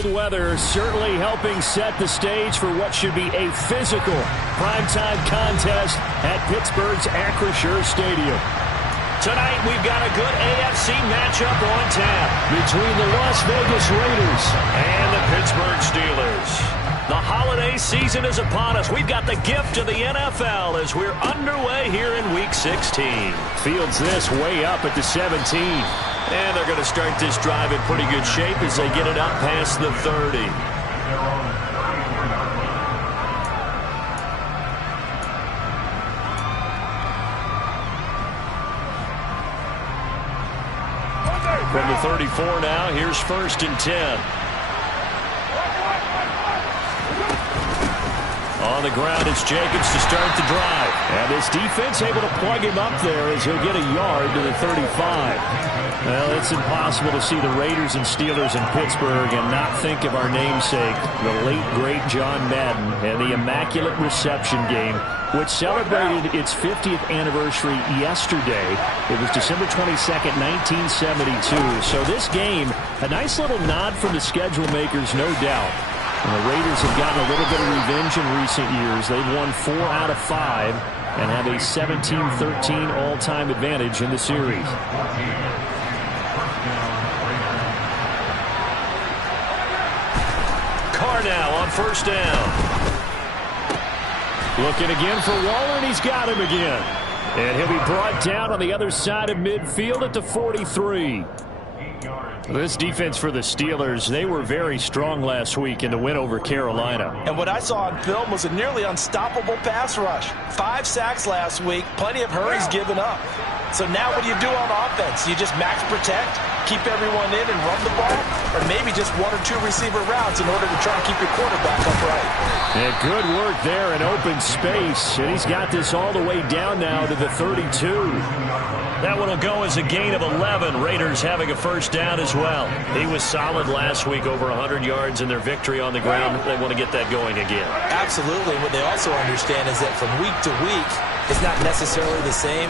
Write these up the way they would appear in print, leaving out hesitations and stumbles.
cold weather certainly helping set the stage for what should be a physical primetime contest at Pittsburgh's Acrisure Stadium. Tonight, we've got a good AFC matchup on tap between the Las Vegas Raiders and the Pittsburgh Steelers. The holiday season is upon us. We've got the gift of the NFL as we're underway here in Week 16. Fields this way up at the 17. And they're going to start this drive in pretty good shape as they get it up past the 30. From the 34 now, here's 1st and 10. On the ground, it's Jacobs to start the drive. And this defense able to plug him up there as he'll get a yard to the 35. Well, it's impossible to see the Raiders and Steelers in Pittsburgh and not think of our namesake, the late, great John Madden, and the Immaculate Reception game, which celebrated its 50th anniversary yesterday. It was December 22nd, 1972. So this game, a nice little nod from the schedule makers, no doubt. And the Raiders have gotten a little bit of revenge in recent years. They've won 4 out of 5 and have a 17-13 all-time advantage in the series. Carr now on 1st down. Looking again for Waller, and he's got him again. And he'll be brought down on the other side of midfield at the 43. This defense for the Steelers, they were very strong last week in the win over Carolina. And what I saw on film was a nearly unstoppable pass rush. 5 sacks last week, plenty of hurries given up. So now what do you do on offense? You just max protect, keep everyone in and run the ball, or maybe just 1 or 2 receiver routes in order to try to keep your quarterback upright. And good work there in open space. And he's got this all the way down now to the 32. That one will go as a gain of 11. Raiders having a 1st down as well. He was solid last week, over 100 yards in their victory on the ground. They want to get that going again. Absolutely. What they also understand is that from week to week, it's not necessarily the same,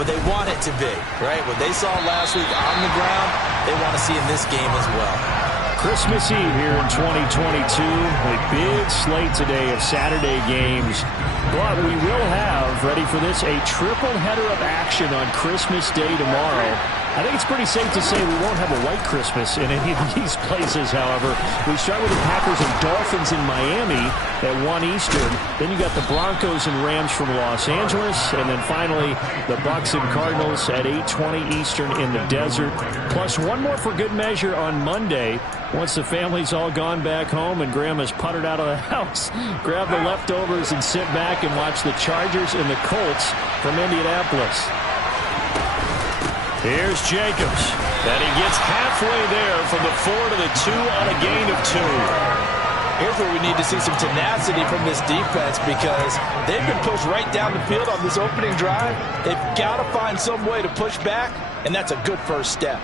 but they want it to be, right? What they saw last week on the ground, they want to see in this game as well. Christmas Eve here in 2022. A big slate today of Saturday games. But we will have, ready for this, a triple header of action on Christmas Day tomorrow. I think it's pretty safe to say we won't have a white Christmas in any of these places, however. We start with the Packers and Dolphins in Miami at 1 Eastern. Then you got the Broncos and Rams from Los Angeles. And then finally, the Bucs and Cardinals at 8:20 Eastern in the desert. Plus one more for good measure on Monday. Once the family's all gone back home and Grandma's puttered out of the house, grab the leftovers and sit back and watch the Chargers and the Colts from Indianapolis. Here's Jacobs. And he gets halfway there from the 4 to the 2 on a gain of 2. Here's where we need to see some tenacity from this defense because they've been pushed right down the field on this opening drive. They've got to find some way to push back, and that's a good first step.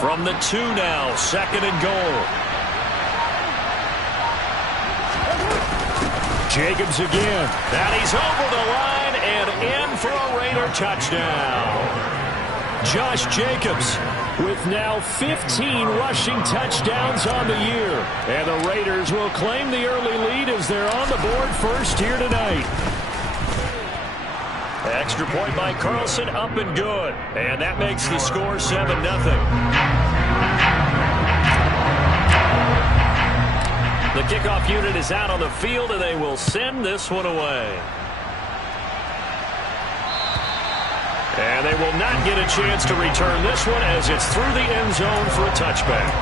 From the 2 now, 2nd and goal. Jacobs again. And he's over the line and in for a Raider touchdown. Josh Jacobs with now 15 rushing touchdowns on the year. And the Raiders will claim the early lead as they're on the board first here tonight. Extra point by Carlson, up and good. And that makes the score 7-0. The kickoff unit is out on the field, and they will send this one away. And they will not get a chance to return this one as it's through the end zone for a touchback.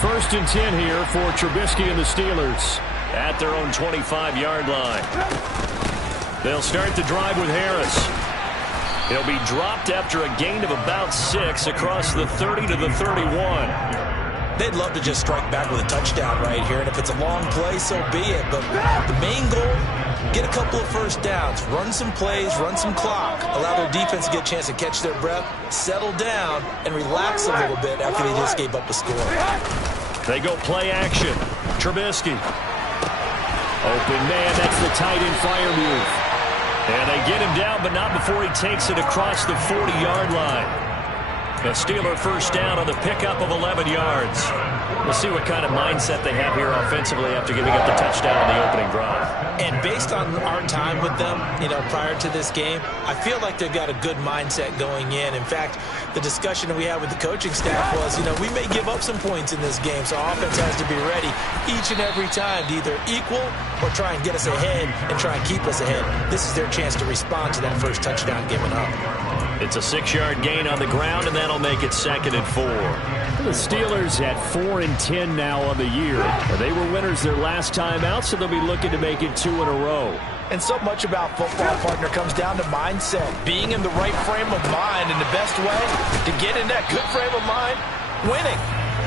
First and 10 here for Trubisky and the Steelers at their own 25-yard line. They'll start the drive with Harris. He'll be dropped after a gain of about 6 across the 30 to the 31. They'd love to just strike back with a touchdown right here, and if it's a long play, so be it. But the main goal, get a couple of first downs, run some plays, run some clock, allow their defense to get a chance to catch their breath, settle down, and relax a little bit after they just gave up a score. They go play action. Trubisky. Open man, that's the tight end fire move. And they get him down, but not before he takes it across the 40-yard line. The Steeler first down on the pickup of 11 yards. We'll see what kind of mindset they have here offensively after giving up the touchdown on the opening drive. And based on our time with them, prior to this game, I feel like they've got a good mindset going in. In fact, the discussion we had with the coaching staff was, we may give up some points in this game, so our offense has to be ready each and every time to either equal or try and get us ahead and try and keep us ahead. This is their chance to respond to that first touchdown given up. It's a 6-yard gain on the ground, and that'll make it 2nd and 4. The Steelers at 4 and 10 now on the year. They were winners their last time out, so they'll be looking to make it 2 in a row. And so much about football, partner, comes down to mindset. Being in the right frame of mind, and the best way to get in that good frame of mind, winning.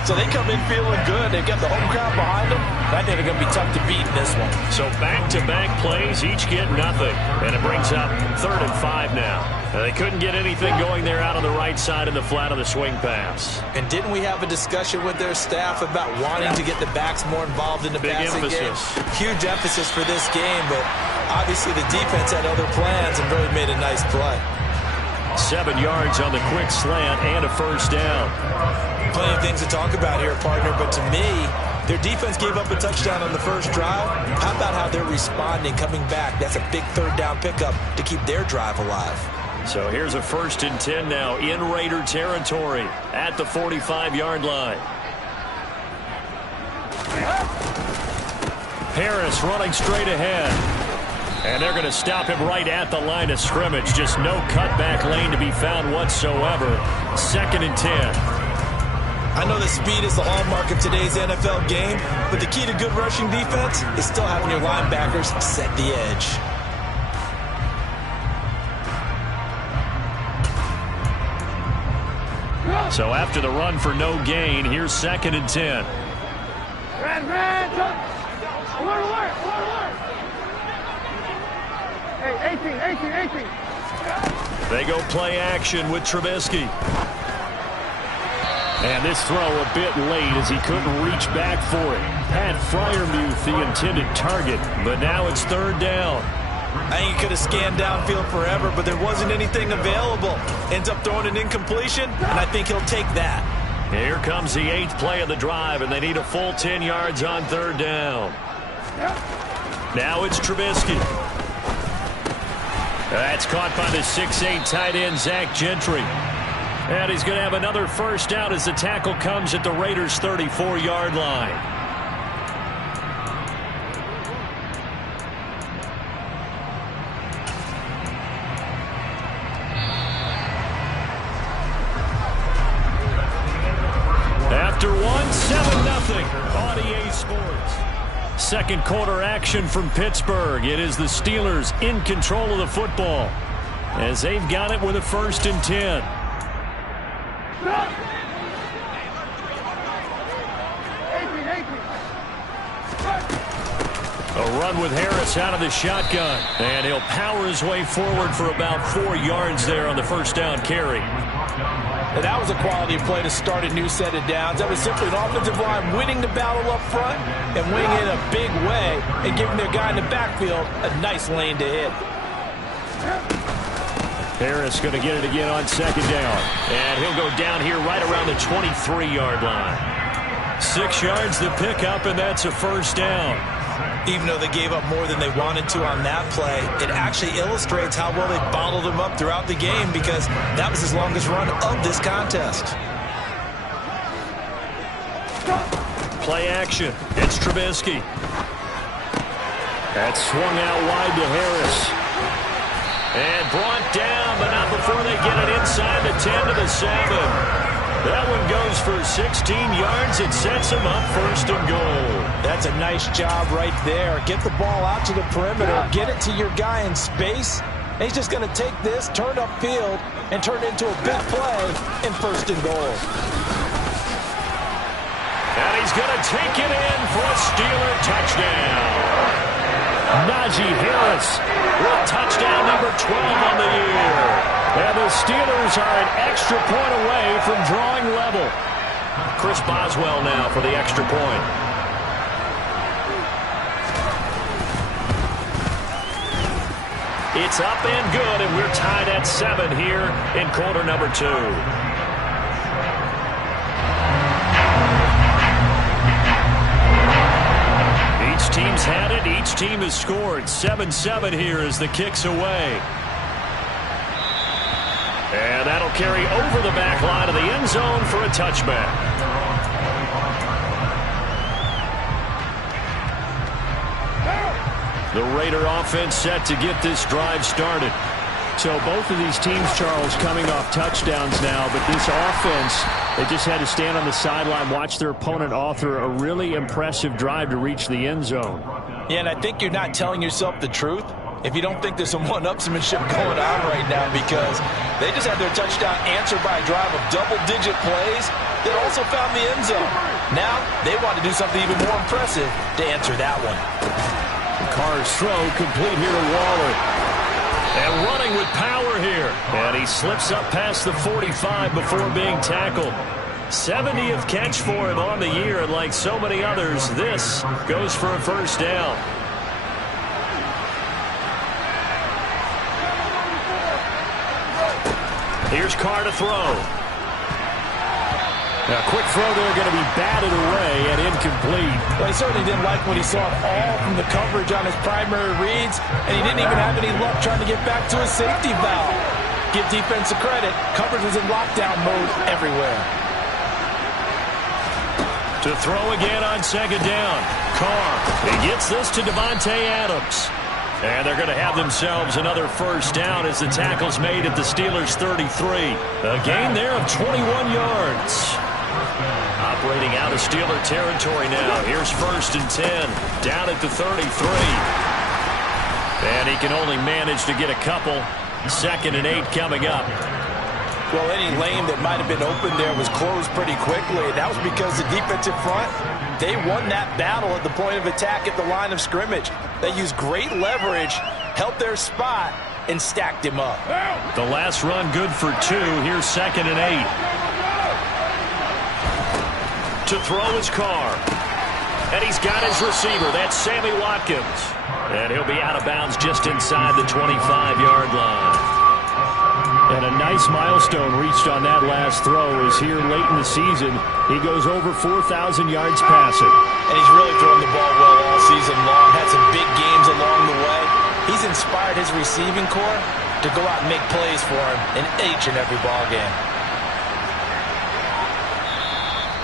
So they come in feeling good. They've got the home crowd behind them. I think they're going to be tough to beat in this one. So back-to-back plays, each get nothing. And it brings up 3rd and 5 now. They couldn't get anything going there out on the right side in the flat of the swing pass. And didn't we have a discussion with their staff about wanting to get the backs more involved in the passing game? Huge emphasis for this game, but obviously the defense had other plans and really made a nice play. 7 yards on the quick slant and a first down. Plenty of things to talk about here, partner, but to me, their defense gave up a touchdown on the first drive. How about how they're responding, coming back? That's a big 3rd down pickup to keep their drive alive. So here's a 1st and 10 now in Raider territory at the 45-yard line. Harris running straight ahead. And they're going to stop him right at the line of scrimmage. Just no cutback lane to be found whatsoever. 2nd and 10. I know that speed is the hallmark of today's NFL game, but the key to good rushing defense is still having your linebackers set the edge. So after the run for no gain, here's 2nd and 10. Hey, 18. They go play action with Trubisky. And this throw a bit late as he couldn't reach back for it. Pat Freiermuth, the intended target, but now it's 3rd down. I think he could have scanned downfield forever, but there wasn't anything available. Ends up throwing an incompletion, and I think he'll take that. Here comes the 8th play of the drive, and they need a full 10 yards on 3rd down. Now it's Trubisky. That's caught by the 6'8" tight end, Zach Gentry. And he's going to have another first down as the tackle comes at the Raiders' 34-yard line. After 7-0 on EA Sports. Second quarter action from Pittsburgh. It is the Steelers in control of the football as they've got it with a 1st and 10. A run with Harris out of the shotgun. And he'll power his way forward for about 4 yards there on the first down carry. And that was a quality play to start a new set of downs. That was simply an offensive line winning the battle up front and winning it in a big way and giving their guy in the backfield a nice lane to hit. Harris going to get it again on 2nd down. And he'll go down here right around the 23-yard line. 6 yards the pickup, and that's a first down. Even though they gave up more than they wanted to on that play, it actually illustrates how well they bottled him up throughout the game, because that was his longest run of this contest. Play action. It's Trubisky. That's swung out wide to Harris. And brought down, but not before they get it inside the 10 to the 7. That one goes for 16 yards. It sets him up 1st and goal. That's a nice job right there. Get the ball out to the perimeter. Get it to your guy in space. And he's just going to take this, turn upfield, and turn it into a big play in 1st and goal. And he's going to take it in for a Steeler touchdown. Najee Harris with touchdown number 12 on the year. And the Steelers are an extra point away from drawing level. Chris Boswell now for the extra point. It's up and good, and we're tied at 7 here in quarter number 2. Each team's had it. Each team has scored. 7-7 here as the kick's away. And that'll carry over the back line of the end zone for a touchback. The Raider offense set to get this drive started. So both of these teams, Charles, coming off touchdowns now, but this offense, they just had to stand on the sideline, watch their opponent author a really impressive drive to reach the end zone. Yeah, and I think you're not telling yourself the truth if you don't think there's some one-upsmanship going on right now, because they just had their touchdown answered by a drive of double-digit plays that also found the end zone. Now they want to do something even more impressive to answer that one. Carr's throw complete here to Waller. And running with power here. And he slips up past the 45 before being tackled. 70th catch for him on the year, and like so many others, this goes for a 1st down. Here's Carr to throw. A quick throw there, going to be batted away and incomplete. Well, he certainly didn't like what he saw at all from the coverage on his primary reads, and he didn't even have any luck trying to get back to his safety valve. Give defense credit. Coverage was in lockdown mode everywhere. To throw again on 2nd down. Carr. He gets this to Davante Adams. And they're going to have themselves another 1st down as the tackle's made at the Steelers' 33. A gain there of 21 yards. Operating out of Steeler territory now. Here's 1st and 10. Down at the 33. And he can only manage to get a couple. 2nd and 8 coming up. Well, any lane that might have been open there was closed pretty quickly. That was because the defensive front, they won that battle at the point of attack at the line of scrimmage. They used great leverage, held their spot, and stacked him up. The last run good for 2. Here's 2nd and 8. To throw his Carr. And he's got his receiver. That's Sammy Watkins. And he'll be out of bounds just inside the 25-yard line. And a nice milestone reached on that last throw is here late in the season. He goes over 4,000 yards passing. And he's really thrown the ball well all season long. Had some big games along the way. He's inspired his receiving corps to go out and make plays for him in each and every ball game.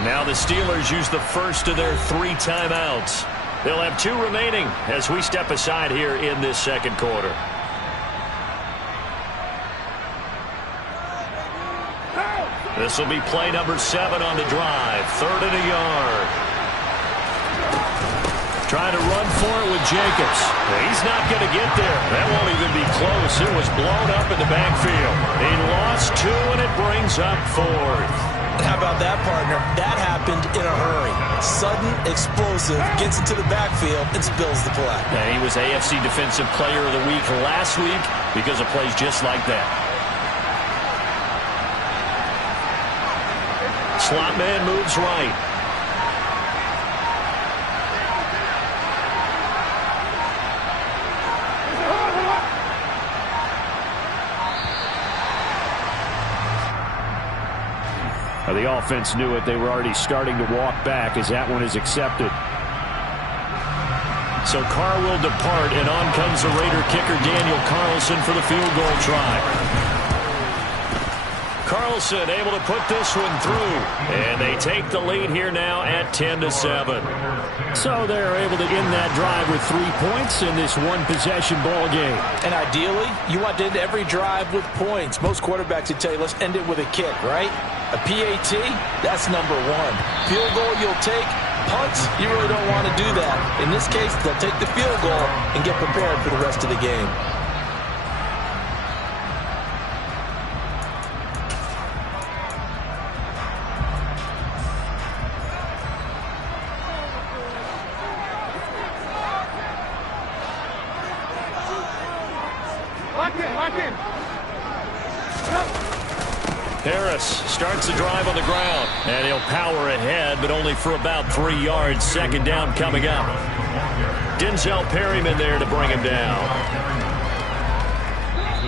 Now the Steelers use the first of their 3 timeouts. They'll have 2 remaining as we step aside here in this 2nd quarter. This will be play number 7 on the drive. 3rd and a yard. Trying to run for it with Jacobs. He's not going to get there. That won't even be close. It was blown up in the backfield. He lost 2, and it brings up 4th. How about that, partner? That happened in a hurry. Sudden, explosive, gets into the backfield, and spills the play. And he was AFC Defensive Player of the Week last week because of plays just like that. Slot man moves right. The offense knew it. They were already starting to walk back as that one is accepted. So Carr will depart, and on comes the Raider kicker Daniel Carlson for the field goal try. Carlson able to put this one through, and they take the lead here now at 10-7. So they're able to end that drive with 3 points in this one-possession ball game. And ideally, you want to end every drive with points. Most quarterbacks would tell you, let's end it with a kick, right? A PAT, that's number one. Field goal you'll take. Punts, you really don't want to do that. In this case, they'll take the field goal and get prepared for the rest of the game. Harris starts the drive on the ground, and he'll power ahead, but only for about 3 yards. Second down coming up. Denzel Perryman there to bring him down.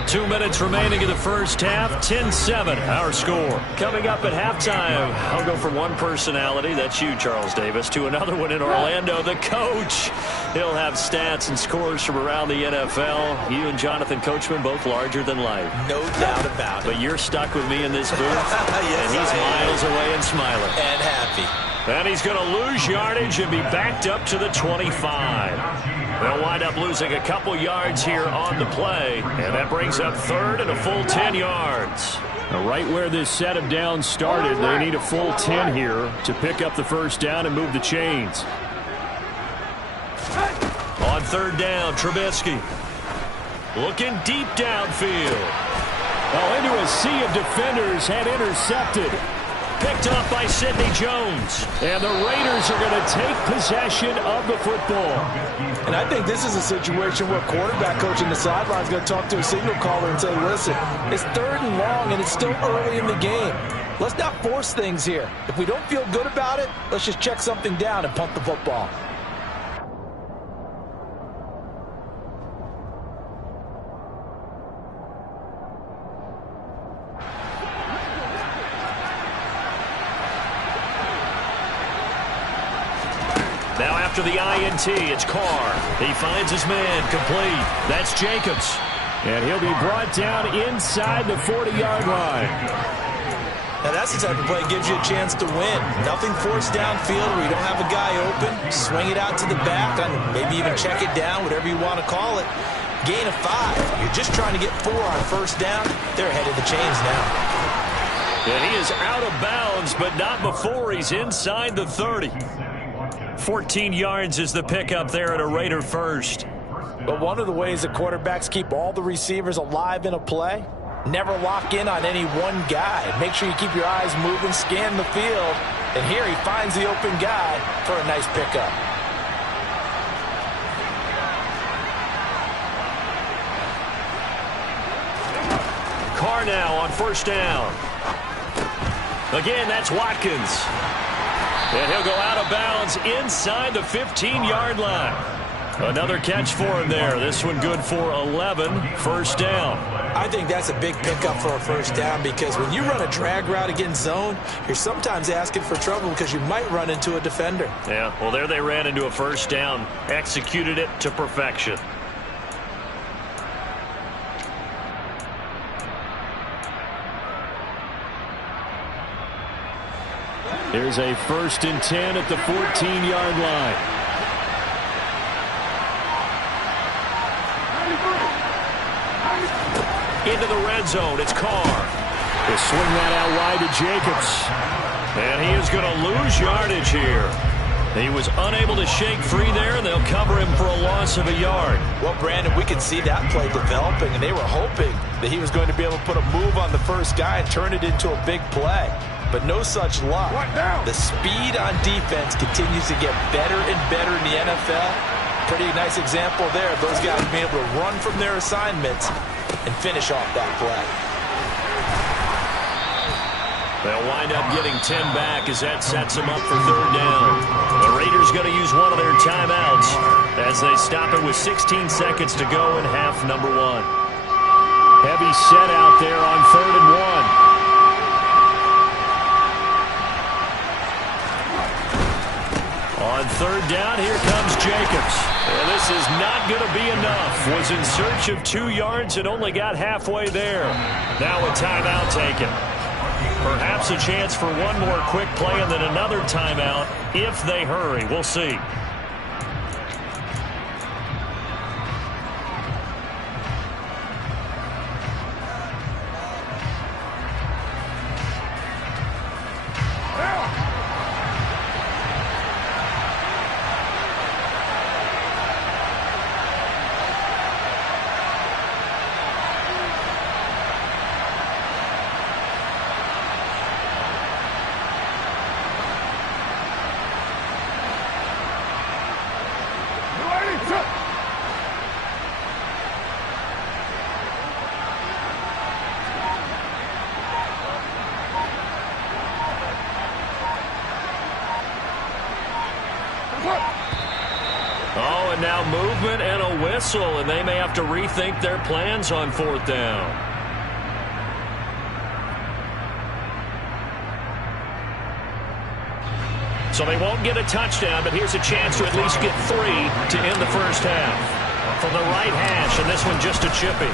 2 minutes remaining in the first half. 10-7, our score. Coming up at halftime, I'll go from one personality, that's you, Charles Davis, to another one in Orlando, the coach. He'll have stats and scores from around the NFL. You and Jonathan Coachman, both larger than life. No doubt about it. But you're stuck with me in this booth, yes, and he's miles away and smiling. And happy. And he's going to lose yardage and be backed up to the 25. They'll wind up losing a couple yards here on the play, and that brings up third and a full 10 yards. Now, right where this set of downs started, they need a full 10 here to pick up the first down and move the chains. On third down, Trubisky looking deep downfield. Well, into a sea of defenders, had intercepted. Picked off by Sidney Jones. And the Raiders are going to take possession of the football. And I think this is a situation where quarterback coach in the sideline is going to talk to a signal caller and say, listen, it's third and long and it's still early in the game. Let's not force things here. If we don't feel good about it, let's just check something down and punt the football. Now after the INT, it's Carr. He finds his man complete. That's Jacobs. And he'll be brought down inside the 40-yard line. Now that's the type of play that gives you a chance to win. Nothing forced downfield where you don't have a guy open. Swing it out to the back, maybe even check it down, whatever you want to call it. Gain of 5. You're just trying to get 4 on first down. They're ahead of the chains now. And he is out of bounds, but not before he's inside the 30. 14 yards is the pickup there at a Raider first. But one of the ways that quarterbacks keep all the receivers alive in a play, never lock in on any one guy. Make sure you keep your eyes moving, scan the field. And here he finds the open guy for a nice pickup. Carr now on first down. Again, that's Watkins. And he'll go out of bounds inside the 15-yard line. Another catch for him there. This one good for 11. First down. I think that's a big pickup for a first down because when you run a drag route against zone, you're sometimes asking for trouble because you might run into a defender. Yeah, well, there they ran into a first down. Executed it to perfection. Here's a 1st and 10 at the 14-yard line. Into the red zone, it's Carr. They swing that out wide to Jacobs. And he is going to lose yardage here. He was unable to shake free there, and they'll cover him for a loss of a yard. Well, Brandon, we could see that play developing, and they were hoping that he was going to be able to put a move on the first guy and turn it into a big play. But no such luck. The speed on defense continues to get better and better in the NFL. Pretty nice example there of those guys being able to run from their assignments and finish off that play. They'll wind up getting 10 back as that sets them up for third down. The Raiders going to use one of their timeouts as they stop it with 16 seconds to go in half number 1. Heavy set out there on 3rd and 1. On third down, here comes Jacobs. And this is not going to be enough. Was in search of 2 yards and only got halfway there. Now a timeout taken. Perhaps a chance for one more quick play and then another timeout if they hurry. We'll see. Oh, and now movement and a whistle, and they may have to rethink their plans on fourth down. So they won't get a touchdown, but here's a chance to at least get 3 to end the first half. From the right hash, and this one just a chippy.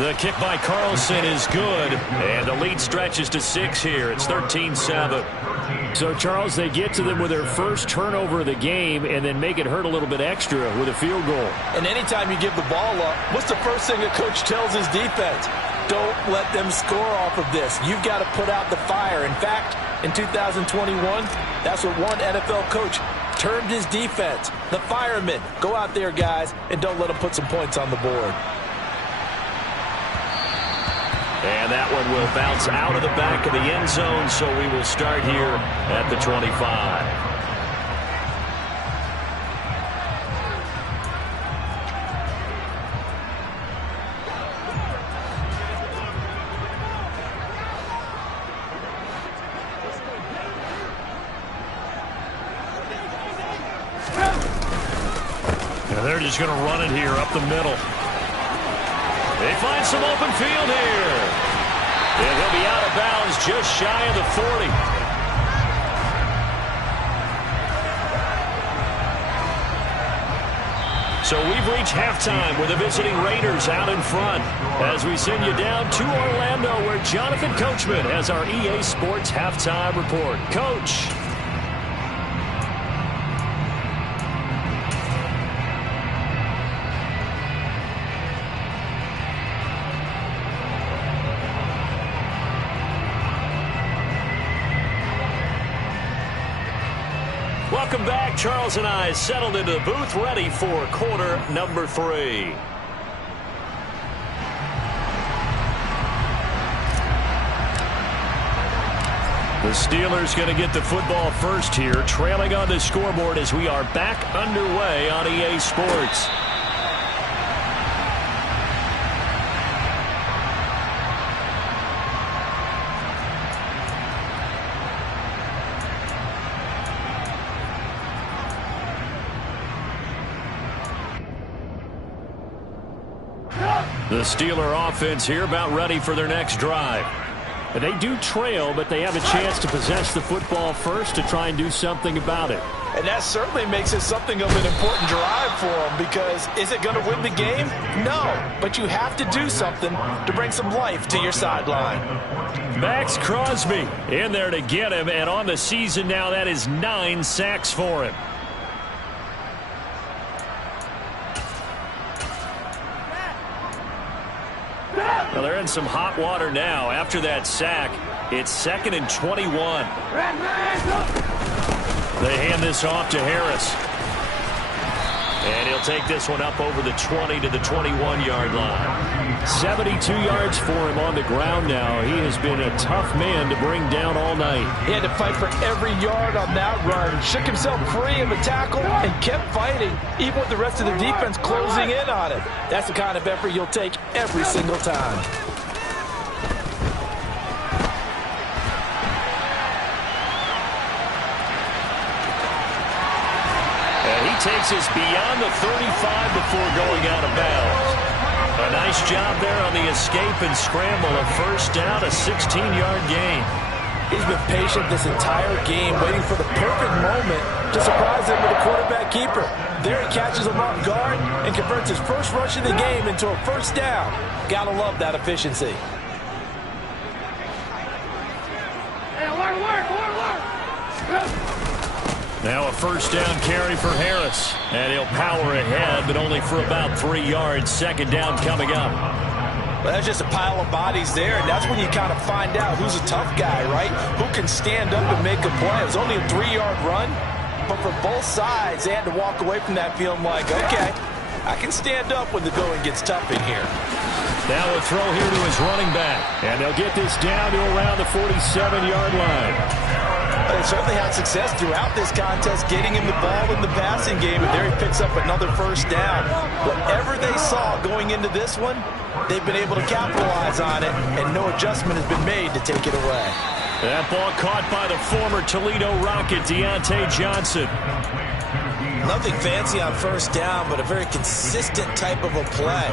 The kick by Carlson is good, and the lead stretches to 6 here. It's 13-7. So, Charles, they get to them with their first turnover of the game and then make it hurt a little bit extra with a field goal. And anytime you give the ball up, what's the first thing a coach tells his defense? Don't let them score off of this. You've got to put out the fire. In fact, in 2021, that's what one NFL coach termed his defense. The firemen. Go out there, guys, and don't let them put some points on the board. And that one will bounce out of the back of the end zone, so we will start here at the 25. And they're just going to run it here up the middle. They find some open field here. And he'll be out of bounds just shy of the 40. So we've reached halftime with the visiting Raiders out in front as we send you down to Orlando where Jonathan Coachman has our EA Sports halftime report. Coach. Welcome back. Charles and I settled into the booth ready for quarter number 3. The Steelers going to get the football first here, trailing on the scoreboard as we are back underway on EA Sports. The Steeler offense here about ready for their next drive. They do trail, but they have a chance to possess the football first to try and do something about it. And that certainly makes it something of an important drive for them because is it going to win the game? No, but you have to do something to bring some life to your sideline. Max Crosby in there to get him, and on the season now that is 9 sacks for him. Well, they're in some hot water now. After that sack, it's 2nd and 21. They hand this off to Harris. And he'll take this one up over the 20 to the 21-yard line. 72 yards for him on the ground now. He has been a tough man to bring down all night. He had to fight for every yard on that run. Shook himself free of the tackle and kept fighting, even with the rest of the defense closing in on him. That's the kind of effort you'll take every single time. Takes us beyond the 35 before going out of bounds. A nice job there on the escape and scramble. A first down, a 16-yard gain. He's been patient this entire game, waiting for the perfect moment to surprise him with a quarterback keeper. There he catches him off guard and converts his first rush of the game into a first down. Gotta love that efficiency. Now a first down carry for Harris. And he'll power ahead, but only for about 3 yards. Second down coming up. Well, that's just a pile of bodies there, and that's when you kind of find out who's a tough guy, right? Who can stand up and make a play. It was only a 3-yard run, but for both sides, they had to walk away from that feeling like, okay, I can stand up when the going gets tough in here. Now a throw here to his running back, and they'll get this down to around the 47-yard line. They certainly had success throughout this contest getting him the ball in the passing game, and there he picks up another first down. Whatever they saw going into this one, they've been able to capitalize on it, and no adjustment has been made to take it away. That ball caught by the former Toledo Rocket, Deontay Johnson. Nothing fancy on first down, but a very consistent type of a play.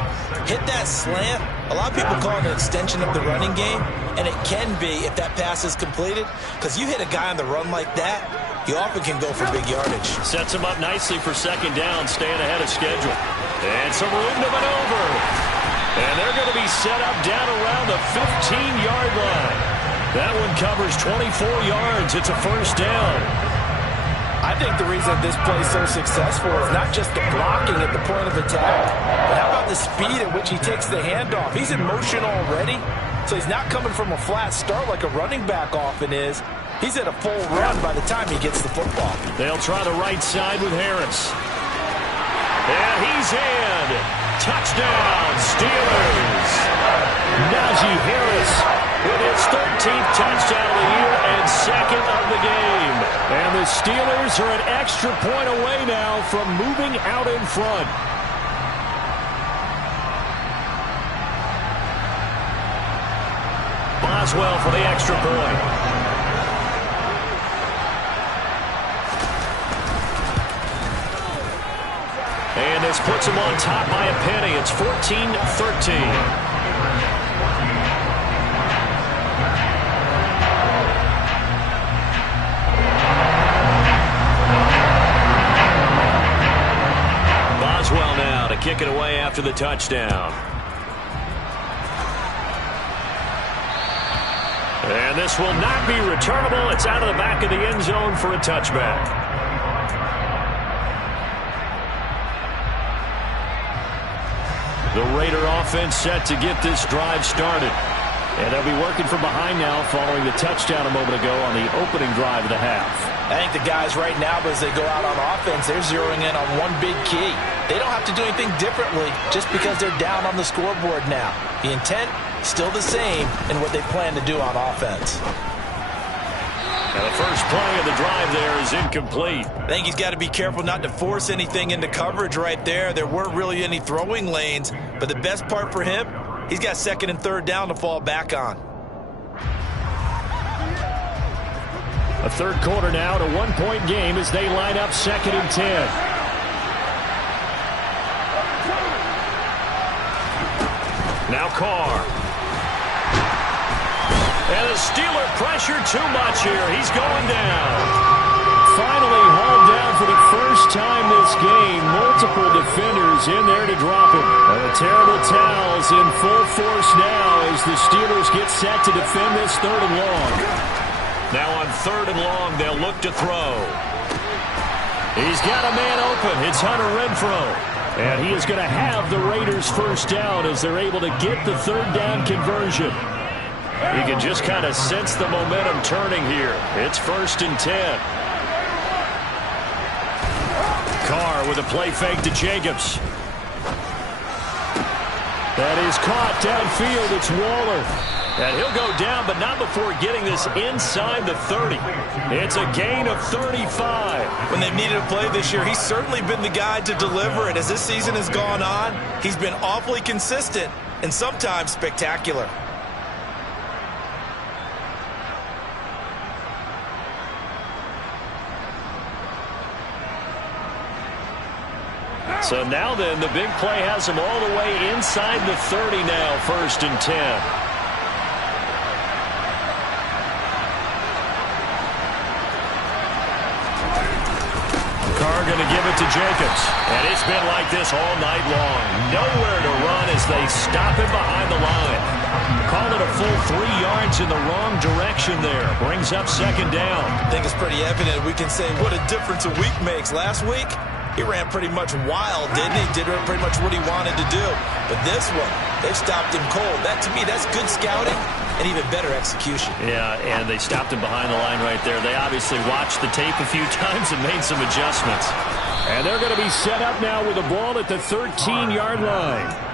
Hit that slant. A lot of people call it an extension of the running game, and it can be if that pass is completed, because you hit a guy on the run like that, you often can go for big yardage. Sets him up nicely for second down, staying ahead of schedule. And some room to maneuver. And they're going to be set up down around the 15-yard line. That one covers 24 yards. It's a first down. I think the reason this play is so successful is not just the blocking at the point of attack, but how about the speed at which he takes the handoff? He's in motion already, so he's not coming from a flat start like a running back often is. He's at a full run by the time he gets the football. They'll try the right side with Harris. And he's in. Touchdown, Steelers. Najee Harris with his 13th touchdown of the year and second of the game. And the Steelers are an extra point away now from moving out in front. Boswell for the extra point. And this puts him on top by a penny. It's 14-13. Boswell now to kick it away after the touchdown. And this will not be returnable. It's out of the back of the end zone for a touchback. The Raider offense set to get this drive started. And they'll be working from behind now following the touchdown a moment ago on the opening drive of the half. I think the guys right now, as they go out on offense, they're zeroing in on one big key. They don't have to do anything differently just because they're down on the scoreboard now. The intent, still the same in what they plan to do on offense. And the first play of the drive there is incomplete. I think he's got to be careful not to force anything into coverage right there. There weren't really any throwing lanes, but the best part for him, he's got second and third down to fall back on. A third quarter now to 1-point game as they line up second and 10. Now Carr. And the Steeler pressure too much here. He's going down. Finally hauled down for the first time this game. Multiple defenders in there to drop him. And the terrible towels in full force now as the Steelers get set to defend this third and long. Now on third and long, they'll look to throw. He's got a man open. It's Hunter Renfrow. And he is going to have the Raiders first down as they're able to get the third down conversion. You can just kind of sense the momentum turning here. It's first and 10. Carr with a play fake to Jacobs. That is caught downfield. It's Waller. And he'll go down, but not before getting this inside the 30. It's a gain of 35. When they've needed a play this year, he's certainly been the guy to deliver it. As this season has gone on, he's been awfully consistent and sometimes spectacular. So now then, the big play has him all the way inside the 30 now, first and 10. Carr going to give it to Jacobs. And it's been like this all night long. Nowhere to run as they stop him behind the line. Call it a full 3 yards in the wrong direction there. Brings up second down. I think it's pretty evident. We can say what a difference a week makes. Last week, he ran pretty much wild, didn't he? Did pretty much what he wanted to do. But this one, they've stopped him cold. That, to me, that's good scouting and even better execution. Yeah, and they stopped him behind the line right there. They obviously watched the tape a few times and made some adjustments. And they're going to be set up now with the ball at the 13-yard line.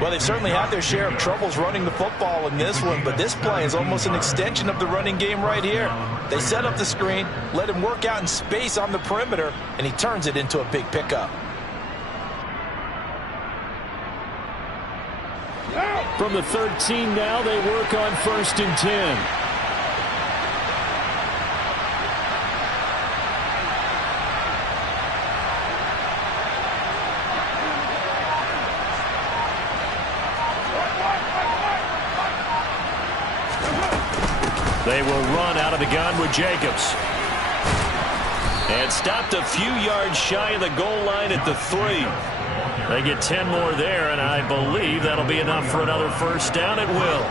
Well, they've certainly had their share of troubles running the football in this one, but this play is almost an extension of the running game right here. They set up the screen, let him work out in space on the perimeter, and he turns it into a big pickup. From the 13 now, they work on 1st and 10. They will run out of the gun with Jacobs. And stopped a few yards shy of the goal line at the 3. They get 10 more there, and I believe that'll be enough for another first down. It will.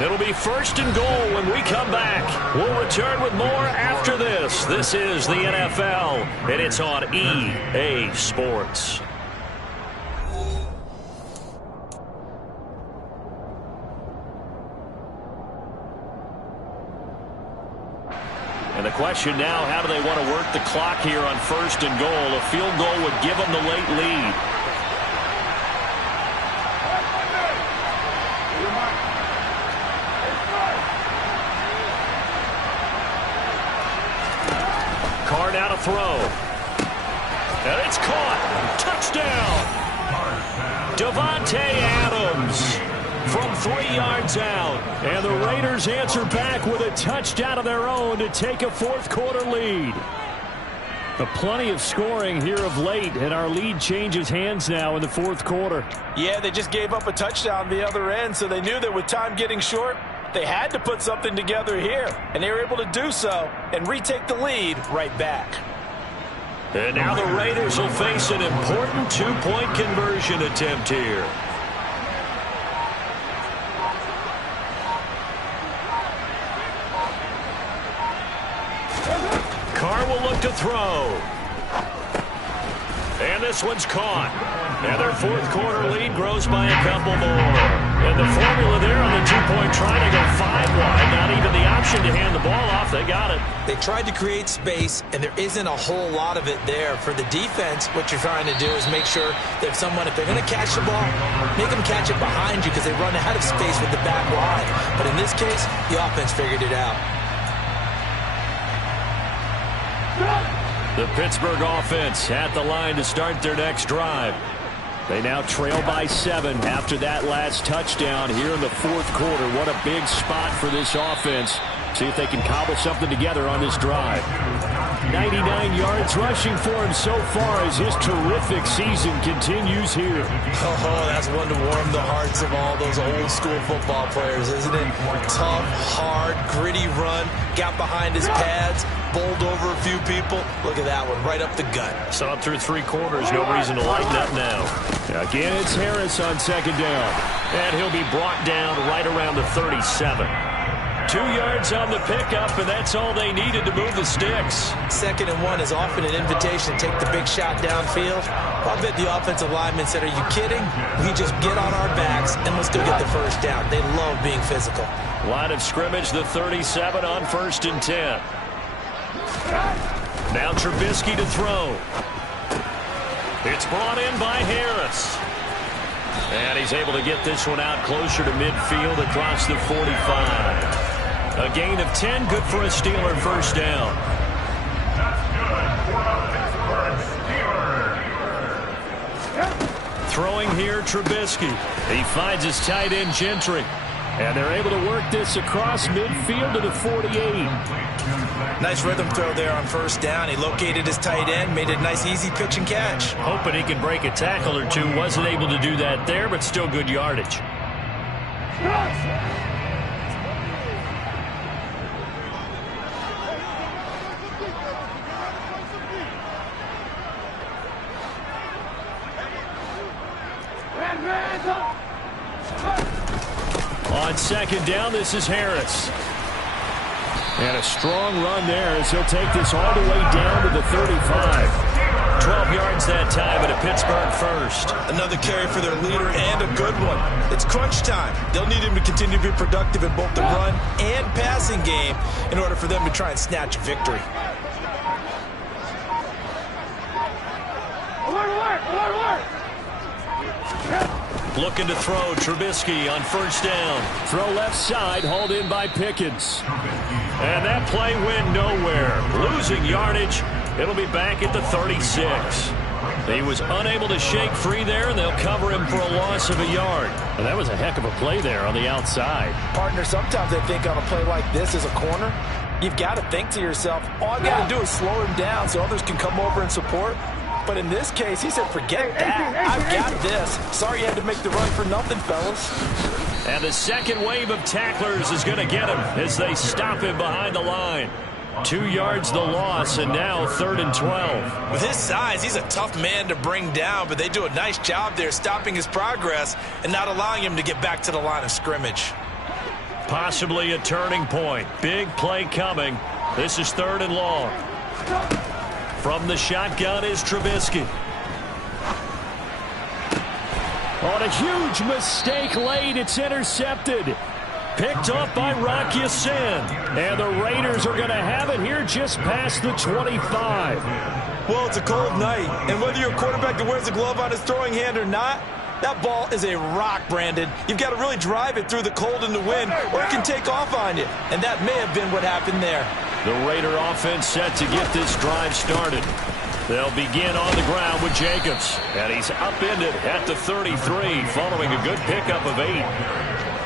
It'll be 1st and goal when we come back. We'll return with more after this. This is the NFL, and it's on EA Sports. And the question now, how do they want to work the clock here on 1st and goal? A field goal would give them the late lead. Carr now to throw. And it's caught. Touchdown. Davante Adams from 3 yards out. And the Raiders answer back with a touchdown of their own to take a 4th quarter lead. Plenty of scoring here of late, and our lead changes hands now in the 4th quarter. Yeah, they just gave up a touchdown the other end, so they knew that with time getting short, they had to put something together here, and they were able to do so and retake the lead right back. And now the Raiders will face an important 2-point conversion attempt here. Carr will look to throw. And this one's caught. And their 4th quarter lead grows by a couple more. And the formula there on the 2-point try to go 5 wide. Not even the option to hand the ball off. They got it. They tried to create space, and there isn't a whole lot of it there. For the defense, what you're trying to do is make sure that if they're going to catch the ball, make them catch it behind you because they run out of space with the back line. But in this case, the offense figured it out. The Pittsburgh offense at the line to start their next drive. They now trail by 7 after that last touchdown here in the 4th quarter. What a big spot for this offense. See if they can cobble something together on this drive. 99 yards rushing for him so far as his terrific season continues here. Oh, that's one to warm the hearts of all those old school football players, isn't it? Tough, hard, gritty run, got behind his pads, bowled over a few people. Look at that one, right up the gut. Saw it through 3 quarters, no reason to lighten up now. Again, it's Harris on 2nd down. And he'll be brought down right around the 37. 2 yards on the pickup, and that's all they needed to move the sticks. 2nd and 1 is often an invitation to take the big shot downfield. I bet the offensive lineman said, are you kidding? We just get on our backs, and let's go get the first down. They love being physical. Line of scrimmage, the 37 on 1st and 10. Now Trubisky to throw. It's brought in by Harris. And he's able to get this one out closer to midfield across the 45. A gain of 10, good for a Steeler first down. Throwing here, Trubisky. He finds his tight end, Gentry. And they're able to work this across midfield to the 48. Nice rhythm throw there on first down. He located his tight end, made it a nice easy pitch and catch. Hoping he could break a tackle or two. Wasn't able to do that there, but still good yardage. On second down, this is Harris. And a strong run there as he'll take this all the way down to the 35. 12 yards that time and a Pittsburgh first. Another carry for their leader and a good one. It's crunch time. They'll need him to continue to be productive in both the run and passing game in order for them to try and snatch a victory. Looking to throw, Trubisky on first down. Throw left side, hauled in by Pickens. And that play went nowhere. Losing yardage. It'll be back at the 36. He was unable to shake free there, and they'll cover him for a loss of a yard. And that was a heck of a play there on the outside. Partner, sometimes I think on a play like this as a corner, you've got to think to yourself, all I got to do is slow him down so others can come over and support. But in this case, he said, forget that. I've got this. Sorry you had to make the run for nothing, fellas. And the second wave of tacklers is going to get him as they stop him behind the line. 2 yards the loss, and now 3rd and 12. With his size, he's a tough man to bring down, but they do a nice job there stopping his progress and not allowing him to get back to the line of scrimmage. Possibly a turning point. Big play coming. This is 3rd and long. From the shotgun is Trubisky. On a huge mistake late, it's intercepted. Picked off by Rock Ya-Sin. And the Raiders are going to have it here just past the 25. Well, it's a cold night, and whether you're a quarterback that wears a glove on his throwing hand or not, that ball is a rock, Brandon. You've got to really drive it through the cold and the wind, or it can take off on you. And that may have been what happened there. The Raider offense set to get this drive started. They'll begin on the ground with Jacobs. And he's upended at the 33 following a good pickup of 8.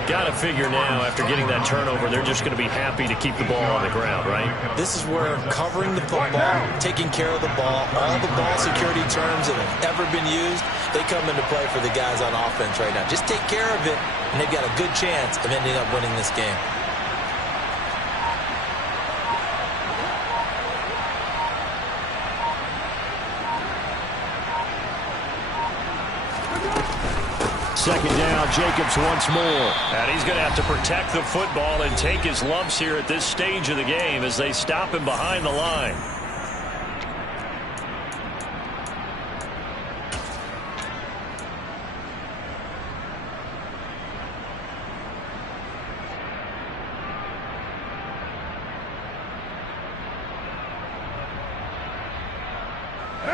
Got to figure now, after getting that turnover, they're just going to be happy to keep the ball on the ground, right? This is where covering the football, taking care of the ball, all the ball security terms that have ever been used, they come into play for the guys on offense right now. Just take care of it, and they've got a good chance of ending up winning this game. Second down, Jacobs once more. And he's going to have to protect the football and take his lumps here at this stage of the game as they stop him behind the line.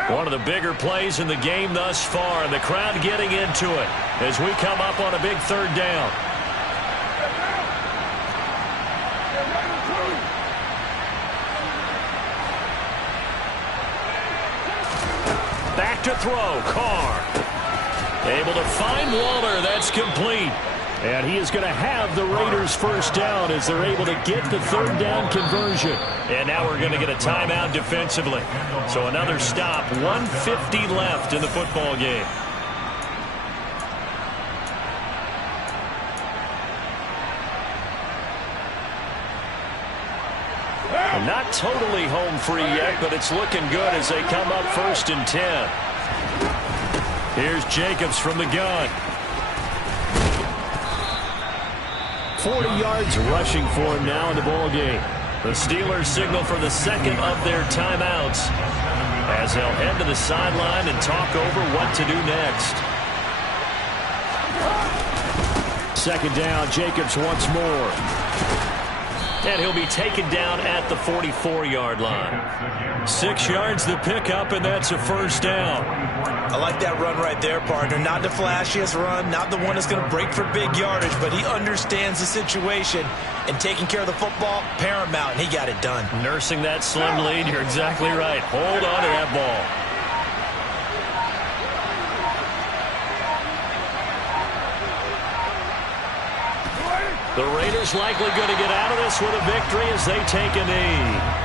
One of the bigger plays in the game thus far, and the crowd getting into it as we come up on a big 3rd down. Back to throw, Carr. Able to find Waller, that's complete. And he is going to have the Raiders first down as they're able to get the 3rd down conversion. And now we're going to get a timeout defensively. So another stop, 1:50 left in the football game. And not totally home free yet, but it's looking good as they come up 1st and 10. Here's Jacobs from the gun. 40 yards rushing for him now in the ball game. The Steelers signal for the second of their timeouts as they'll head to the sideline and talk over what to do next. Second down, Jacobs once more. And he'll be taken down at the 44-yard line. 6 yards the pickup, and that's a first down. I like that run right there, partner. Not the flashiest run, not the one that's going to break for big yardage, but he understands the situation, and taking care of the football, paramount, and he got it done. Nursing that slim lead, you're exactly right. Hold on to that ball. The Raiders likely going to get out of this with a victory as they take a knee.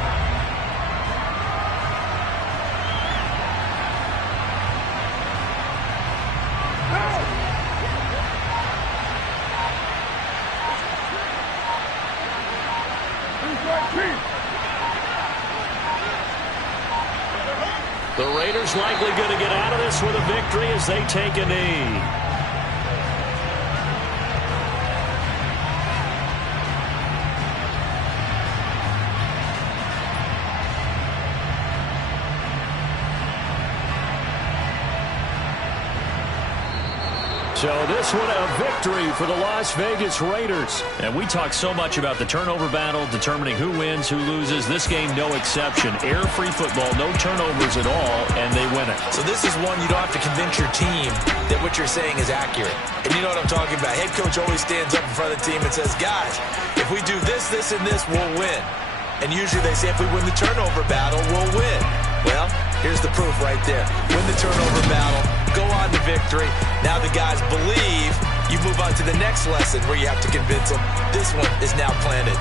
The Raiders likely going to get out of this with a victory as they take a knee. So this one a victory for the Las Vegas Raiders. And we talk so much about the turnover battle, determining who wins, who loses. This game, no exception. Air-free football, no turnovers at all, and they win it. So this is one you don't have to convince your team that what you're saying is accurate. And you know what I'm talking about. Head coach always stands up in front of the team and says, guys, if we do this, this, and this, we'll win. And usually they say if we win the turnover battle, we'll win. Well, here's the proof right there. Win the turnover battle, go on to victory. Now the guys believe. You move on to the next lesson where you have to convince them. This one is now planted.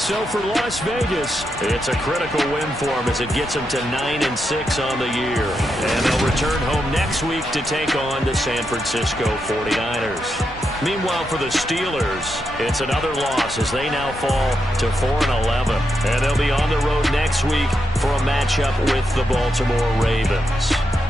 So for Las Vegas, it's a critical win for them as it gets them to 9-6 on the year. And they'll return home next week to take on the San Francisco 49ers. Meanwhile, for the Steelers, it's another loss as they now fall to 4-11. And they'll be on the road next week for a matchup with the Baltimore Ravens.